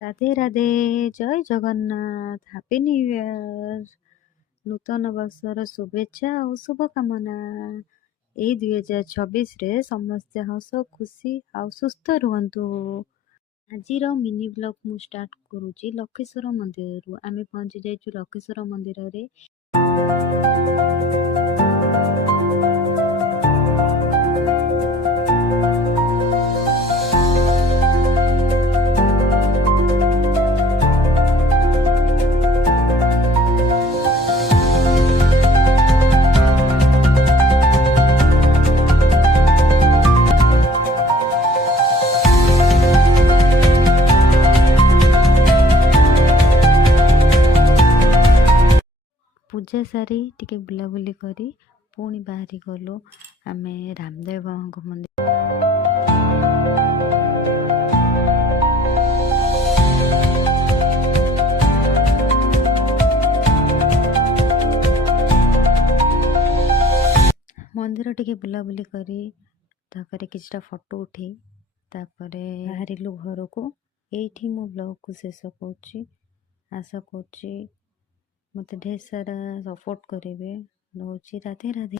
ରାଧେ ରାଧେ, ଜୟ Jagannath, happy new year. ନୂତନ ବର୍ଷର ଶୁଭେଚ୍ଛା ଓ ଶୁଭକାମନା। ଏଇ 2026ରେ ସମସ୍ତେ ହସ ଖୁସି ଆଉ ସୁସ୍ଥ ରୁହନ୍ତୁ। ଆଜିର ମିନି ବ୍ଲଗ ମୁଁ ଷ୍ଟାର୍ଟ କରୁଛି ଲକ୍ଷେଶ୍ୱର ମନ୍ଦିରରୁ। ଆମେ ପହଞ୍ଚି ଯାଇଛୁ ଲକ୍ଷେଶ୍ୱର ମନ୍ଦିରରେ। ପୂଜା ସାରି ଟିକେ ବୁଲାବୁଲି କରି ପୁଣି ବାହାରି ଗଲୁ ଆମେ ରାମଦେବ ବାବାଙ୍କ ମନ୍ଦିର। ମନ୍ଦିର ଟିକେ ବୁଲାବୁଲି କରି ତାପରେ କିଛିଟା ଫଟୋ ଉଠେଇ ତାପରେ ବାହାରିଲୁ ଘରକୁ। ଏଇଠି ମୁଁ ବ୍ଲଗକୁ ଶେଷ କରୁଛି। ଆଶା କରୁଛି ମୋତେ ଢେର ସାରା ସପୋର୍ଟ କରିବେ। ରହୁଛି, ରାଧେ ରାଧେ।